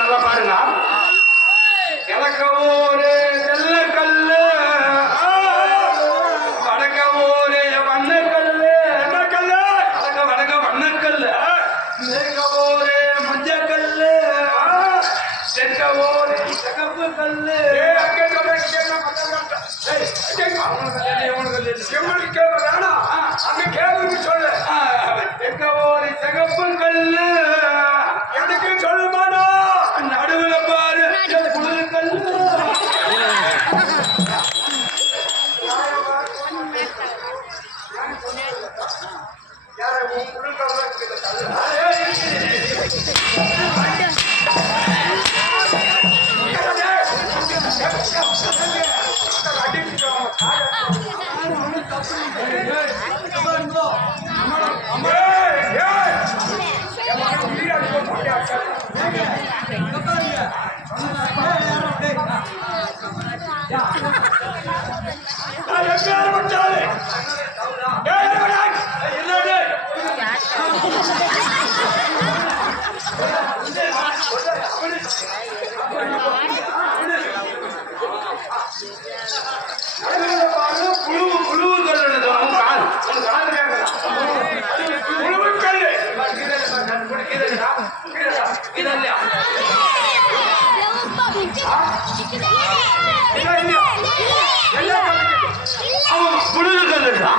நல்லா பாருங்க. எனக்கு ஒரு நல்ல கல்லு, வடக்க ஒரு வண்ணக்கல்லு, என்ன கல்லு? வடக்க வண்ணக்கல்லு, மேற்க ஒரு மஞ்சக்கல்லு, தெற்க ஒரு சிகப்பு கல்லு. தெற்க ஒரு சிகப்பு கல்லு, எனக்கு சொல்லுமாடா நடுவுல பாரு குளிர் கல்லு. புழுது கல்லுடா.